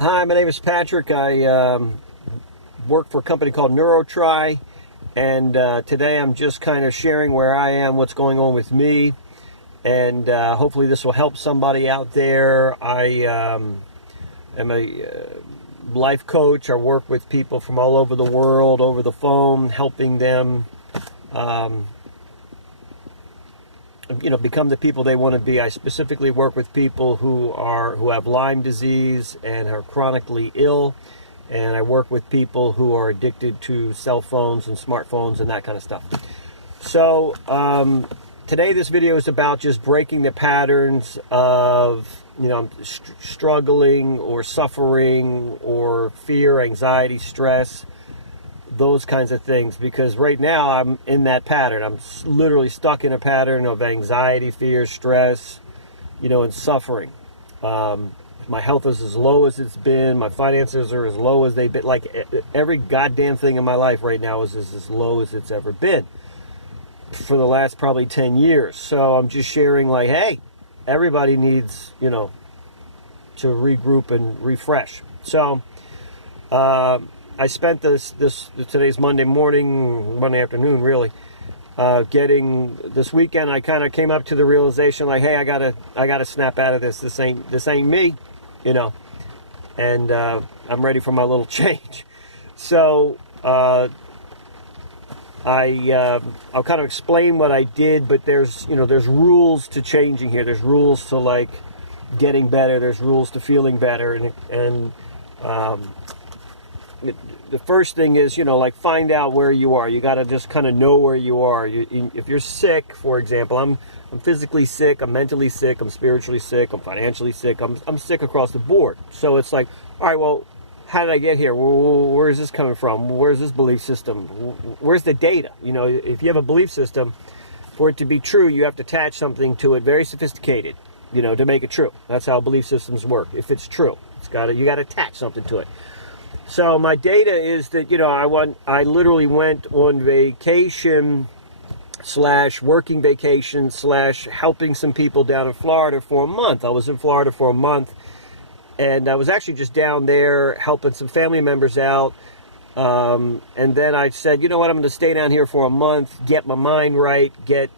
Hi, my name is Patrick. I work for a company called NeuroTry, and today I'm just kind of sharing where I am, what's going on with me, and hopefully this will help somebody out there. I am a life coach. I work with people from all over the world, over the phone, helping them become the people they want to be. I specifically work with people who have Lyme disease and are chronically ill, and I work with people who are addicted to cell phones and smartphones and that kind of stuff. So today this video is about just breaking the patterns of struggling or suffering or fear, anxiety, stress, those kinds of things, because right now I'm in that pattern. I'm literally stuck in a pattern of anxiety, fear, stress, and suffering. My health is as low as it's been. My finances are as low as they've been. Like every goddamn thing in my life right now is as low as it's ever been for the last probably 10 years. So I'm just sharing like, hey, everybody needs, to regroup and refresh. So, I spent today's Monday afternoon, really, getting this weekend. I kind of came up to the realization, like, hey, I gotta snap out of this. This ain't me, and I'm ready for my little change. So I'll kind of explain what I did, but there's rules to changing here. There's rules to like getting better. There's rules to feeling better, and the first thing is, like find out where you are. You got to just kind of know where you are. If you're sick, for example, I'm physically sick, I'm mentally sick, I'm spiritually sick, I'm financially sick, I'm sick across the board. So it's like, all right, well, how did I get here? Where is this coming from? Where's this belief system? Where's the data? If you have a belief system, for it to be true, you have to attach something to it, very sophisticated, to make it true. That's how belief systems work. If it's true, you got to attach something to it. So my data is that, I literally went on vacation / working vacation / helping some people down in Florida for a month. I was in Florida for a month, and I was actually just down there helping some family members out. And then I said, you know what, I'm going to stay down here for a month, get my mind right, get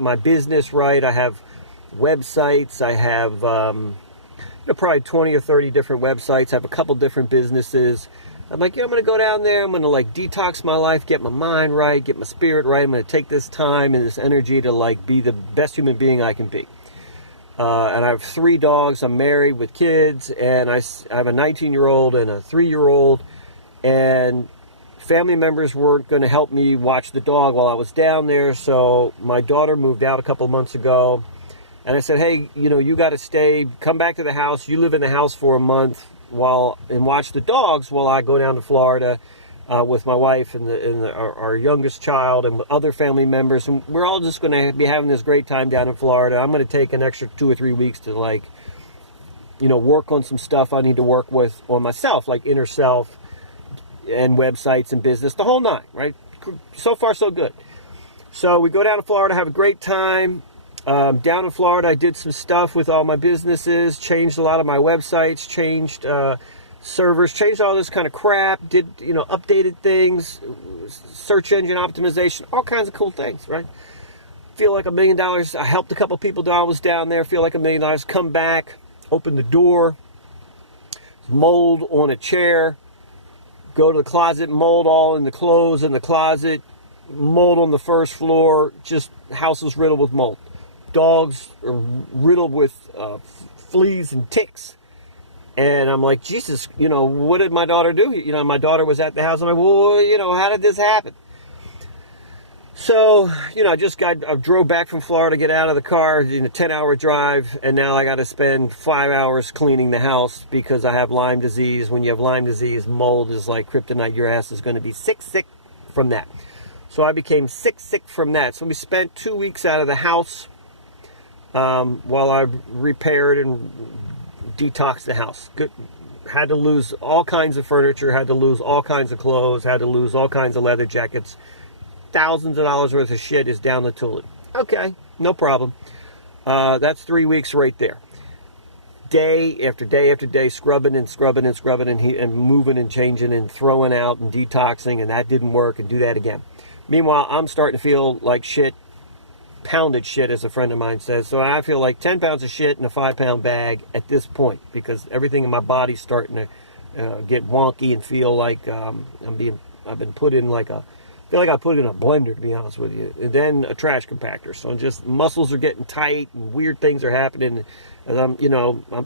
my business right. I have websites. I have probably 20 or 30 different websites. I have a couple different businesses. I'm like, I'm going to go down there. I'm going to like detox my life, get my mind right, get my spirit right. I'm going to take this time and this energy to like be the best human being I can be. And I have 3 dogs. I'm married with kids, and I have a 19-year-old and a 3-year-old. And family members weren't going to help me watch the dog while I was down there. So my daughter moved out a couple months ago. And I said, hey, you got to stay, come back to the house. You live in the house for a month and watch the dogs while I go down to Florida with my wife and our youngest child and other family members. And we're all just going to be having this great time down in Florida. I'm going to take an extra 2 or 3 weeks to work on some stuff I need to work with on myself, like inner self and websites and business, the whole nine, right? So far, so good. So we go down to Florida, have a great time. Down in Florida, I did some stuff with all my businesses, changed a lot of my websites, changed servers, changed all this kind of crap, did, updated things, search engine optimization, all kinds of cool things, right? Feel like $1 million. I helped a couple people while I was down there, feel like $1 million. Come back, open the door, mold on a chair, go to the closet, mold all in the clothes in the closet, mold on the first floor, just house is riddled with mold. Dogs are riddled with fleas and ticks. And I'm like, Jesus, what did my daughter do? My daughter was at the house. I'm like, well, how did this happen? So, I drove back from Florida, get out of the car, in a 10-hour drive, and now I got to spend 5 hours cleaning the house because I have Lyme disease. When you have Lyme disease, mold is like kryptonite. Your ass is going to be sick from that. So I became sick from that. So we spent 2 weeks out of the house while I repaired and detoxed the house. Good. Had to lose all kinds of furniture, had to lose all kinds of clothes, had to lose all kinds of leather jackets. Thousands of dollars worth of shit is down the toilet. Okay, no problem. That's 3 weeks right there. day after day after day, scrubbing and scrubbing and scrubbing and moving and changing and throwing out and detoxing, and that didn't work, and do that again. Meanwhile, I'm starting to feel like shit, pounded shit, as a friend of mine says. So I feel like 10 pounds of shit in a 5-pound bag at this point, because everything in my body's starting to get wonky and feel like I've been put in like I feel like I put in a blender, to be honest with you, and then a trash compactor. So just muscles are getting tight and weird things are happening. As I'm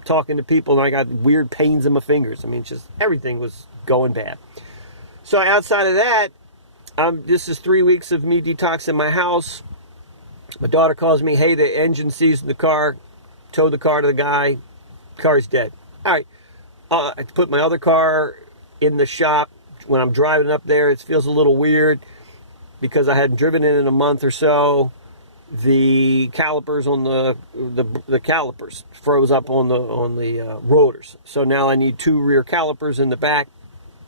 talking to people and I got weird pains in my fingers. I mean, just everything was going bad. So outside of that, this is 3 weeks of me detoxing my house. My daughter calls me, hey, the engine seized in the car, towed the car to the guy, car's dead. All right, I put my other car in the shop. When I'm driving up there, it feels a little weird because I hadn't driven it in a month or so. The calipers on the calipers froze up on the rotors. So now I need 2 rear calipers in the back.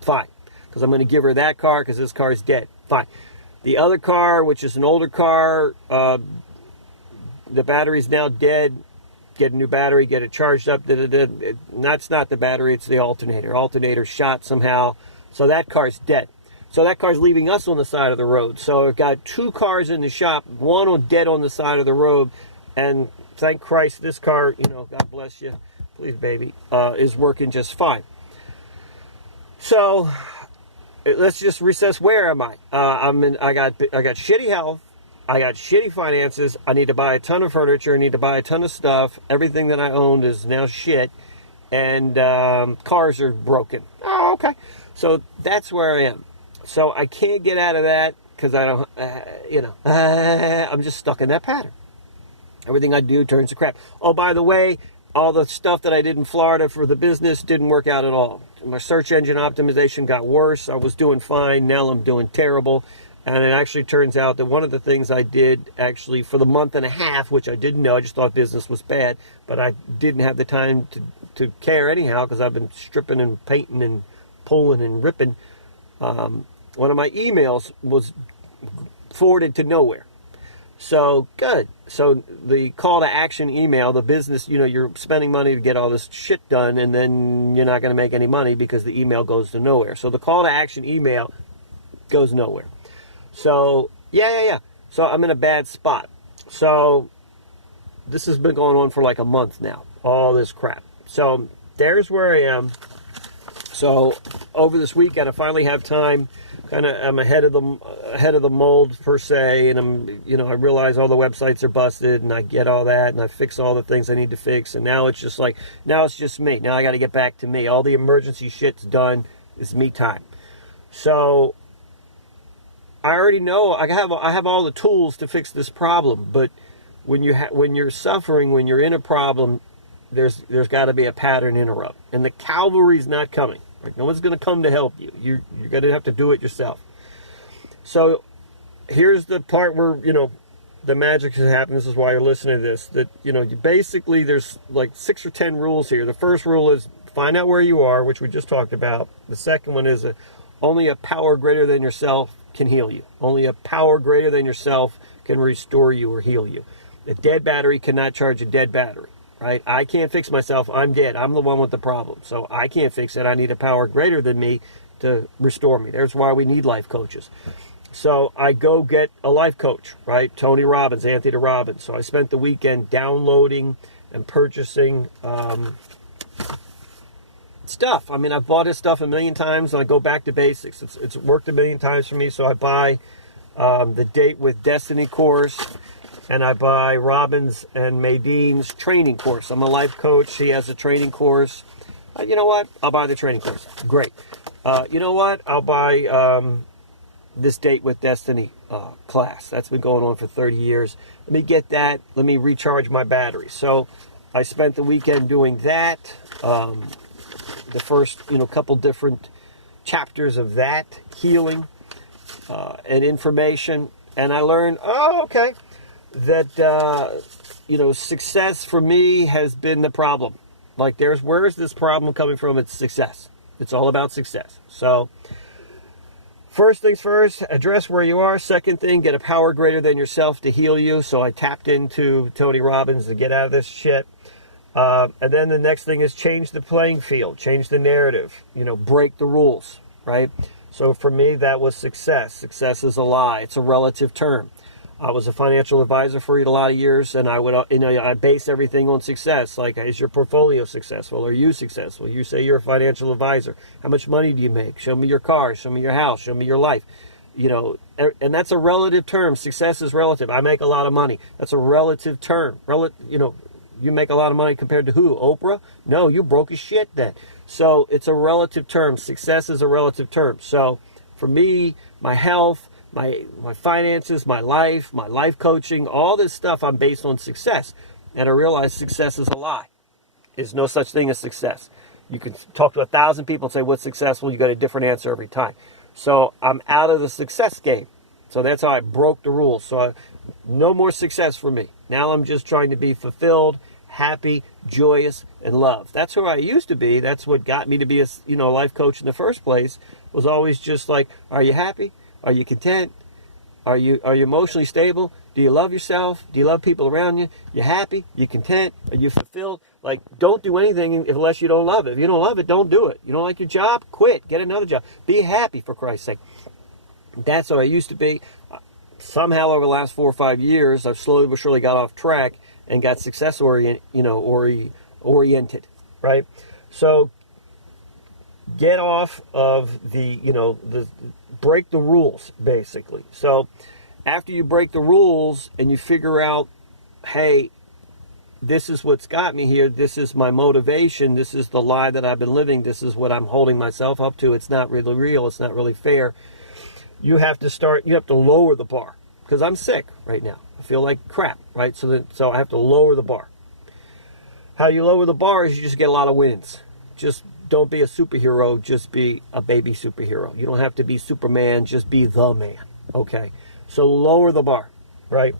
Fine, because I'm going to give her that car because this car is dead. Fine. The other car, which is an older car, the battery's now dead. Get a new battery, get it charged up. That's not the battery, it's the alternator. Alternator shot somehow. So that car's dead. So that car's leaving us on the side of the road. So I've got 2 cars in the shop, one dead on the side of the road, and thank Christ this car, God bless you, please baby, is working just fine. So let's just recess. Where am I? I got shitty health. I got shitty finances. I need to buy a ton of furniture. I need to buy a ton of stuff. Everything that I owned is now shit, and cars are broken. Oh, okay. So that's where I am. So I can't get out of that because I don't, I'm just stuck in that pattern. Everything I do turns to crap. Oh, by the way, all the stuff that I did in Florida for the business didn't work out at all. My search engine optimization got worse. I was doing fine. Now I'm doing terrible. And it actually turns out that one of the things I did actually for the month and a half, which I didn't know, I just thought business was bad, but I didn't have the time to care anyhow because I've been stripping and painting and pulling and ripping. One of my emails was forwarded to nowhere. So good. So the call to action email, the business, you're spending money to get all this shit done, and then you're not going to make any money because the email goes to nowhere. So the call to action email goes nowhere. So yeah. So I'm in a bad spot. So this has been going on for like a month now, all this crap. So there's where I am. So over this weekend, I finally have time. I'm ahead of the mold per se, and I realize all the websites are busted, and I get all that, and I fix all the things I need to fix, and now it's just me. Now I got to get back to me. All the emergency shit's done. It's me time. So I already know I have all the tools to fix this problem, but when you're suffering, when you're in a problem, there's got to be a pattern interrupt, and the cavalry's not coming. Right? No one's going to come to help you. You're going to have to do it yourself. So here's the part where the magic has happened. This is why you're listening to this. That you basically there's like 6 or 10 rules here. The first rule is find out where you are, which we just talked about. The second one is only a power greater than yourself can heal you. Only a power greater than yourself can restore you or heal you. A dead battery cannot charge a dead battery. Right? I can't fix myself. I'm dead. I'm the one with the problem. So I can't fix it. I need a power greater than me to restore me. That's why we need life coaches. So I go get a life coach, right? Tony Robbins, Anthony Robbins. So I spent the weekend downloading and purchasing stuff. I mean, I've bought his stuff a million times, and I go back to basics. It's worked a million times for me. So I buy the Date with Destiny course, and I buy Robbins and Madine's training course. I'm a life coach. He has a training course. You know what? I'll buy the training course. Great. You know what? I'll buy this Date with Destiny class. That's been going on for 30 years. Let me get that. Let me recharge my battery. So I spent the weekend doing that. The first, couple different chapters of that, healing and information. And I learned, that, success for me has been the problem. Like, where is this problem coming from? It's success. It's all about success. So, first things first, address where you are. Second thing, get a power greater than yourself to heal you. So I tapped into Tony Robbins to get out of this shit. And then the next thing is change the playing field, change the narrative, break the rules, right? So for me, that was success. Success is a lie. It's a relative term. I was a financial advisor for a lot of years, and I base everything on success. Like, is your portfolio successful? Are you successful? You say you're a financial advisor. How much money do you make? Show me your car. Show me your house. Show me your life. And that's a relative term. Success is relative. I make a lot of money. That's a relative term. You make a lot of money compared to who? Oprah? No, you broke as shit then. So it's a relative term. Success is a relative term. So for me, my health, my finances, my life coaching, all this stuff I'm based on success. And I realize success is a lie. There's no such thing as success. You can talk to 1,000 people and say, what's successful? You got a different answer every time. So I'm out of the success game. So that's how I broke the rules. So no more success for me. Now I'm just trying to be fulfilled, happy, joyous, and loved. That's who I used to be. That's what got me to be a life coach in the first place. Was always just like, are you happy? Are you content? Are you emotionally stable? Do you love yourself? Do you love people around you? You happy? You content? Are you fulfilled? Like, don't do anything unless you don't love it. If you don't love it, don't do it. You don't like your job? Quit. Get another job. Be happy, for Christ's sake. That's how I used to be. Somehow over the last 4 or 5 years, I've slowly but surely got off track and got success oriented, right? So get off of the break the rules, basically. So after you break the rules and you figure out, hey, this is what's got me here, this is my motivation, this is the lie that I've been living, this is what I'm holding myself up to, it's not really real, it's not really fair. You have to lower the bar, because I'm sick right now. I feel like crap, right? So I have to lower the bar. How you lower the bar is you just get a lot of wins. Just don't be a superhero, just be a baby superhero. You don't have to be Superman, just be the man, okay? So lower the bar, right?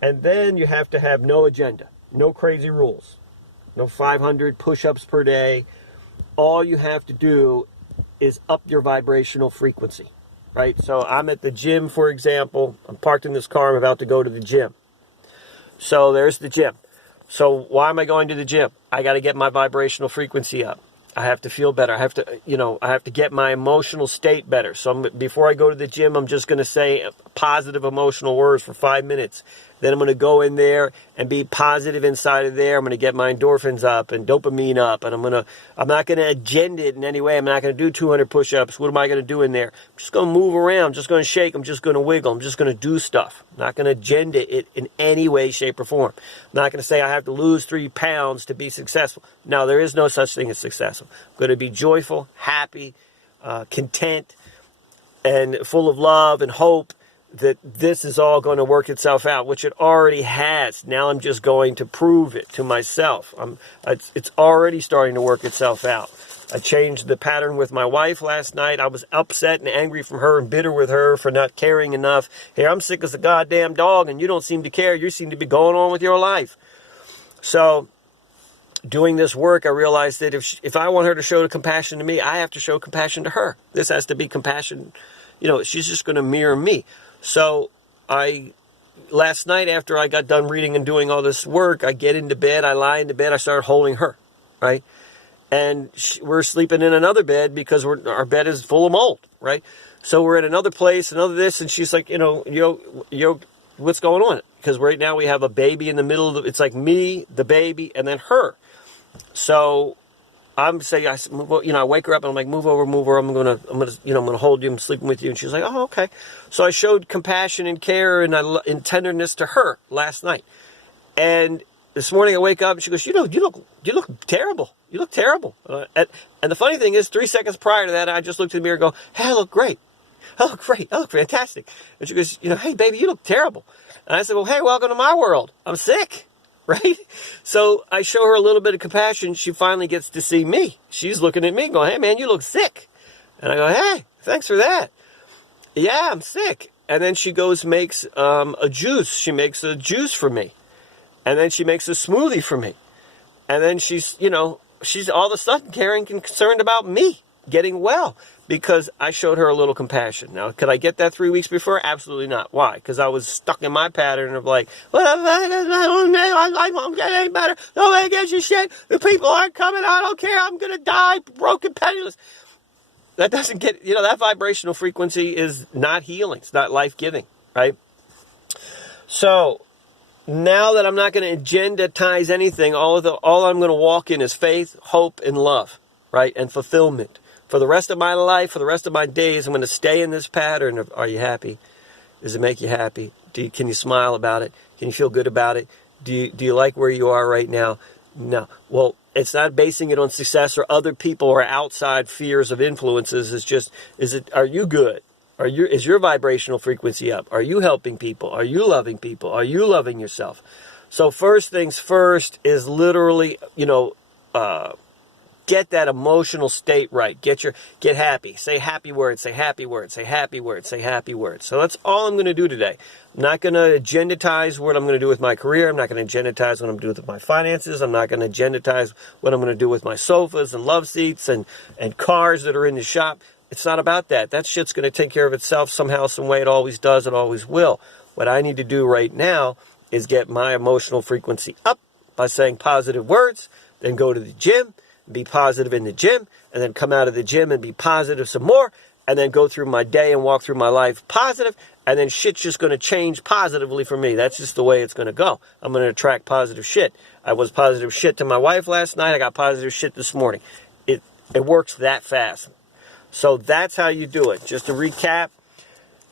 And then you have to have no agenda, no crazy rules, no 500 push-ups per day. All you have to do is up your vibrational frequency, right? So I'm at the gym, for example. I'm parked in this car. I'm about to go to the gym. So there's the gym. So why am I going to the gym? I got to get my vibrational frequency up. I have to feel better. I have to get my emotional state better. So before I go to the gym, I'm just going to say positive emotional words for 5 minutes. Then I'm going to go in there and be positive inside of there. I'm going to get my endorphins up and dopamine up. And I'm not going to agenda it in any way. I'm not going to do 200 push-ups. What am I going to do in there? I'm just going to move around. I'm just going to shake. I'm just going to wiggle. I'm just going to do stuff. I'm not going to agenda it in any way, shape, or form. I'm not going to say I have to lose 3 pounds to be successful. No, there is no such thing as successful. I'm going to be joyful, happy, content, and full of love and hope that this is all going to work itself out, which it already has. Now I'm just going to prove it to myself. It's already starting to work itself out. I changed the pattern with my wife last night. I was upset and angry from her and bitter with her for not caring enough. Hey, I'm sick as a goddamn dog and you don't seem to care. You seem to be going on with your life. So doing this work, I realized that if I want her to show compassion to me, I have to show compassion to her. This has to be compassion. She's just going to mirror me. So last night after I got done reading and doing all this work, I get into bed, I lie into bed, I start holding her, right? And we're sleeping in another bed because our bed is full of mold, right? So we're in another place, another this, and she's like, what's going on? Because right now we have a baby in the middle of it's like me, the baby, and then her. So I'm saying, I wake her up and I'm like, move over. I'm gonna hold you. I'm sleeping with you. And she's like, oh, okay. So I showed compassion and care and tenderness to her last night. And this morning I wake up and she goes, you look terrible. You look terrible. And the funny thing is, 3 seconds prior to that, I just looked in the mirror and go, hey, I look great. I look great. I look fantastic. And she goes, hey, baby, you look terrible. And I said, well, hey, welcome to my world. I'm sick. Right? So I show her a little bit of compassion. She finally gets to see me. She's looking at me going, hey, man, you look sick. And I go, hey, thanks for that. Yeah, I'm sick. And then she goes, makes a juice. She makes a juice for me. And then she makes a smoothie for me. And then she's all of a sudden caring and concerned about me. getting well because I showed her a little compassion. Now, could I get that 3 weeks before? Absolutely not. Why? Because I was stuck in my pattern of like, well, I won't get any better. Nobody gives a shit. The people aren't coming. I don't care. I'm going to die broken, penniless. That doesn't get, that vibrational frequency is not healing. It's not life-giving, right? So now that I'm not going to agendatize anything, all I'm going to walk in is faith, hope, and love, right? And fulfillment. For the rest of my life, for the rest of my days, I'm going to stay in this pattern of, are you happy? Does it make you happy? Can you smile about it? Can you feel good about it? Do you like where you are right now? No. Well, it's not basing it on success or other people or outside fears of influences. It's just, are you good? Is your vibrational frequency up? Are you helping people? Are you loving people? Are you loving yourself? So first things first is literally, get that emotional state right. Get happy. Say happy words. Say happy words. Say happy words. Say happy words. So that's all I'm going to do today. I'm not going to agendatize what I'm going to do with my career. I'm not going to agendatize what I'm going to do with my finances. I'm not going to agendatize what I'm going to do with my sofas and love seats and cars that are in the shop. It's not about that. That shit's going to take care of itself somehow, some way. It always does. It always will. What I need to do right now is get my emotional frequency up by saying positive words, then go to the gym, be positive in the gym, and then come out of the gym and be positive some more, and then go through my day and walk through my life positive, and then shit's just going to change positively for me. That's just the way it's going to go. I'm going to attract positive shit. I was positive shit to my wife last night. I got positive shit this morning. It works that fast. So that's how you do it. Just to recap,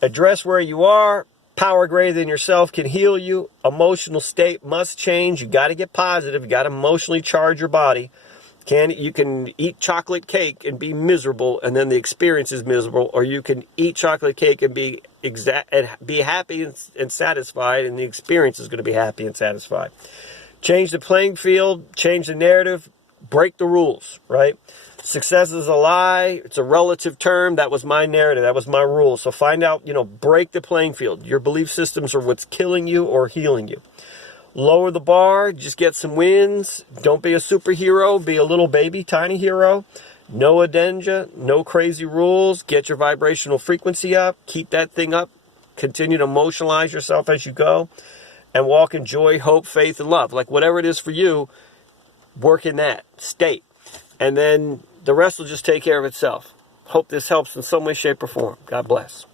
address where you are. Power greater than yourself can heal you. Emotional state must change. You got to get positive. You got to emotionally charge your body. You can eat chocolate cake and be miserable, and then the experience is miserable, or you can eat chocolate cake and be happy and satisfied, and the experience is going to be happy and satisfied. Change the playing field, change the narrative, break the rules, right? Success is a lie. It's a relative term. That was my narrative. That was my rule. So find out, break the playing field. Your belief systems are what's killing you or healing you. Lower the bar. Just get some wins. Don't be a superhero. Be a little baby, tiny hero. No agenda. No crazy rules. Get your vibrational frequency up. Keep that thing up. Continue to emotionalize yourself as you go. And walk in joy, hope, faith, and love. Like whatever it is for you, work in that state. And then the rest will just take care of itself. Hope this helps in some way, shape, or form. God bless.